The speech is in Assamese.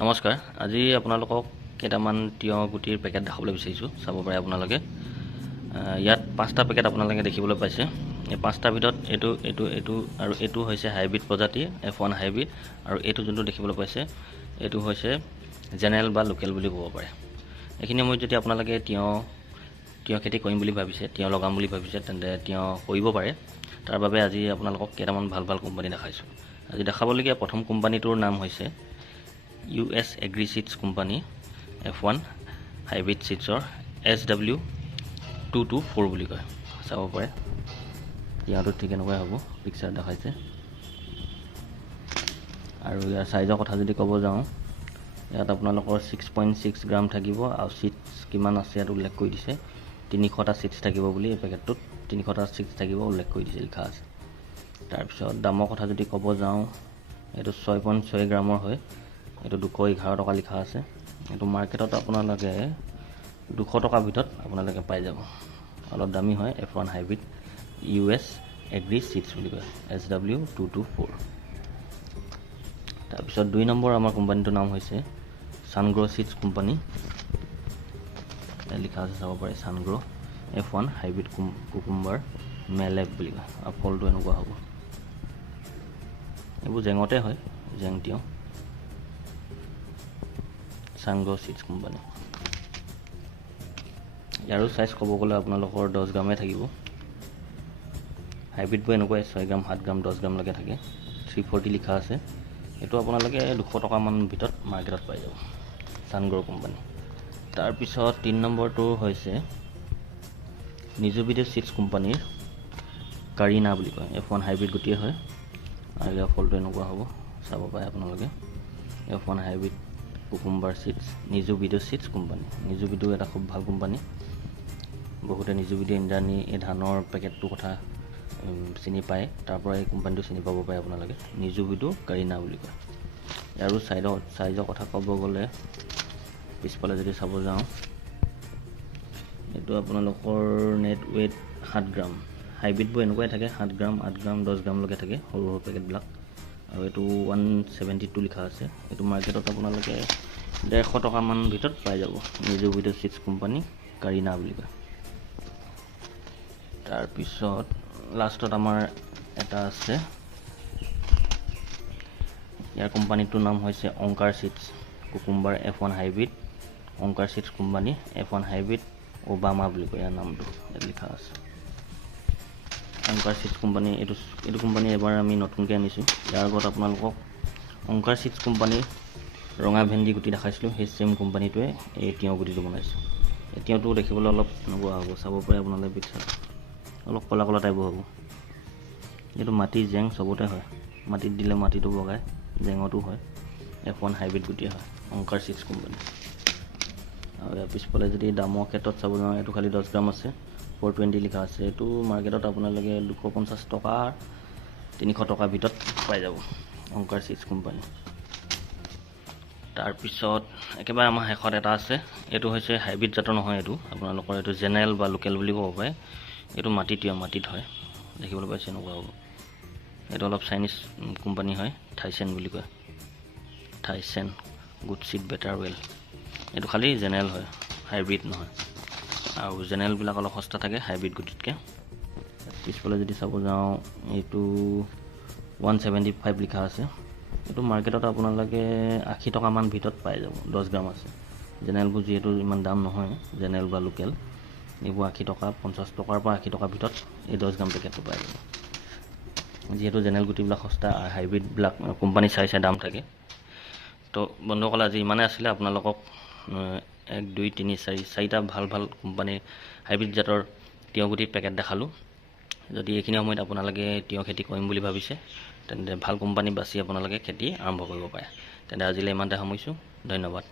নমস্কাৰ। আজি আপোনালোকক কেইটামান তিয়হ গুটিৰ পেকেট দেখাবলৈ বিচাৰিছোঁ। চাব পাৰে আপোনালোকে ইয়াত 5টা পেকেট আপোনালোকে দেখিবলৈ পাইছে। এই 5টাৰ ভিতৰত এইটো আৰু এইটো হৈছে হাইব্ৰিড প্ৰজাতি F1 হাইব্ৰিড, আৰু এইটো যোনটো দেখিবলৈ পাইছে এইটো হৈছে জেনেৰেল বা লোকেল বুলি ক'ব পাৰে। এইখিনি সময়ত যদি আপোনালোকে তিয়হ খেতি কৰিম বুলি ভাবিছে, তিয়হ লগাম বুলি ভাবিছে, তেন্তে তিয়হ কৰিব পাৰে। তাৰ বাবে আজি আপোনালোকক কেইটামান ভাল কোম্পানী দেখাইছোঁ। আজি দেখাবলগীয়া প্ৰথম কোম্পানীটোৰ নাম হৈছে US Agri Seeds company F1 hybrid চিডছৰ SW224 বুলি কয়। চাব পাৰে তিয়হটো ঠিক এনেকুৱাই হ'ব, পিকচাৰ দেখাইছে। আৰু ইয়াৰ চাইজৰ কথা যদি ক'ব যাওঁ, ইয়াত আপোনালোকৰ 6.6 গ্ৰাম থাকিব, আৰু চিডছ কিমান আছে ইয়াত উল্লেখ কৰি দিছে। 300টা চিডছ থাকিব বুলি এই পেকেটটোত 300টা চিডছ থাকিব উল্লেখ কৰি দিছে, লিখা আছে। তাৰপিছত দামৰ কথা যদি ক'ব যাওঁ, এইটো 6.6 গ্ৰামৰ হয়। এইটো 211 টকা লিখা আছে। এইটো মাৰ্কেটত আপোনালোকে 200 টকাৰ ভিতৰত আপোনালোকে পাই যাব। অলপ দামী হয়। F1 hybrid US Agri Seeds বুলি কয়, SW224। তাৰপিছত 2 নম্বৰ আমাৰ কোম্পানীটোৰ নাম হৈছে ছানগ্ৰ' চিডছ কোম্পানী। লিখা আছে, চাব পাৰে, ছানগ্ৰ' F1 হাইব্ৰিড কুকুম্বাৰ মেলেক বুলি কয়। আৰু ফলটো এনেকুৱা হ'ব। এইবোৰ জেঙতে হয়, জেং তিয়হ। ছানগ্ৰ' চিডছ কোম্পানী। ইয়াৰো চাইজ ক'ব গ'লে আপোনালোকৰ 10 গ্ৰামেই থাকিব। হাইব্ৰিডবোৰ এনেকুৱাই 6 গ্ৰাম, 7 গ্ৰাম, 10 গ্ৰামলৈকে থাকে। 340 লিখা আছে। এইটো আপোনালোকে 200 টকামান ভিতৰত মাৰ্কেটত পাই যাব, ছানগ্ৰ' কোম্পানী। তাৰপিছত 3 নম্বৰটো হৈছে নিজুবিডো চিডছ কোম্পানীৰ কাৰিনা বুলি কয়। F1 হাইব্ৰিড গুটিয়ে হয়, আৰু ইয়াৰ ফলটো এনেকুৱা হ'ব, চাব পাৰে আপোনালোকে। F1 হাইব্ৰিড কুকুম্বাৰ চিডছ, নিজুবিডো চিডছ কোম্পানী। নিজুবিডো এটা খুব ভাল কোম্পানী। বহুতে নিজুবিডো ইন্দ্ৰাণী এই ধানৰ পেকেটটোৰ কথা চিনি পায়, তাৰ পৰা এই কোম্পানীটো চিনি পাব পাৰে আপোনালোকে। নিজুবিডো কাৰিনা বুলি কয়। ইয়াৰো চাইজৰ কথা ক'ব গ'লে, পিছফালে যদি চাব যাওঁ, এইটো আপোনালোকৰ নেট ৱেইট 7 গ্ৰাম। হাইব্ৰিডবোৰ এনেকুৱাই থাকে, 7 গ্ৰাম, 8 গ্ৰাম, 10 গ্ৰামলৈকে থাকে সৰু পেকেটবিলাক। আৰু এইটো 172 লিখা আছে। এইটো মাৰ্কেটত আপোনালোকে 150 টকামান ভিতৰত পাই যাব। নিজুবিডো চিডছ কোম্পানী কাৰিনা বুলি কয়। তাৰপিছত লাষ্টত আমাৰ এটা আছে, ইয়াৰ কোম্পানীটোৰ নাম হৈছে Ankur seeds cucumber F1 hybrid. Ankur seeds company F1 hybrid Obama বুলি কয় ইয়াৰ নামটো, ইয়াত লিখা আছে। অংকাৰ চিডছ কোম্পানী, এইটো কোম্পানী এবাৰ আমি নতুনকৈ আনিছোঁ। ইয়াৰ আগত আপোনালোকক অংকাৰ চিডছ কোম্পানীৰ ৰঙা ভেন্দি গুটি দেখাইছিলোঁ। সেই চেম কোম্পানীটোৱে এই তিয়হ গুটিটো বনাইছোঁ। এই তিয়হটো দেখিবলৈ অলপ এনেকুৱা হ'ব, চাব পাৰে আপোনালোকে পিকচাৰ। অলপ ক'লা টাইপৰ হ'ব। এইটো মাটি জেং চবতে হয়, মাটিত দিলে মাটিটো বগায়, জেঙতো হয়। F1 হাইব্ৰিড গুটিয়ে হয়, অংকাৰ চিডছ কোম্পানী। আৰু ইয়াৰ পিছফালে যদি দামৰ ক্ষেত্ৰত চাব যাওঁ, এইটো খালি 10 গ্ৰাম আছে, 420 লিখা আছে। এইটো মাৰ্কেটত আপোনালোকে 250 টকা, 300 টকাৰ ভিতৰত পাই যাব, অংকাৰ চিডছ কোম্পানী। তাৰপিছত একেবাৰে আমাৰ শেষত এটা আছে। এইটো হৈছে হাইব্ৰিড জাতৰ নহয়, এইটো আপোনালোকৰ এইটো জেনেৰেল বা লোকেল বুলি ক'ব পাৰে। এইটো মাটিত হয়, দেখিবলৈ পাইছে এনেকুৱা হ'ব। এইটো অলপ চাইনিজ কোম্পানী হয়, থাইচেন বুলি কয়, থাইচেন গুড চিড বেটাৰ ৱেল। এইটো খালি জেনেৰেল হয়, হাইব্ৰিড নহয়। আৰু জেনেৰেলবিলাক অলপ সস্তা থাকে হাইব্ৰিড গুটিতকৈ। পিছফালে যদি চাব যাওঁ, এইটো 175 লিখা আছে। এইটো মাৰ্কেটত আপোনালোকে 80 টকামান ভিতৰত পাই যাব, 10 গ্ৰাম আছে। জেনেৰেলবোৰ যিহেতু ইমান দাম নহয়, জেনেৰেল বা লোকেল, এইবোৰ 80 টকা, 50 টকাৰ পৰা 80 টকাৰ ভিতৰত এই 10 গ্ৰাম পেকেটটো পাই যাব। যিহেতু জেনেৰেল গুটিবিলাক সস্তা, হাইব্ৰিডবিলাক কোম্পানী চাই দাম থাকে। তো বন্ধুসকল, আজি ইমানেই আছিলে। আপোনালোকক 1, 2, 3, 4টা ভাল কোম্পানীৰ হাইব্ৰিড জাতৰ তিয়হ গুটিৰ পেকেট দেখালোঁ। যদি এইখিনি সময়ত আপোনালোকে তিয়হ খেতি কৰিম বুলি ভাবিছে, তেন্তে ভাল কোম্পানী বাছি আপোনালোকে খেতি আৰম্ভ কৰিব পাৰে। তেন্তে আজিলৈ ইমানতে সামৰিছোঁ। ধন্যবাদ।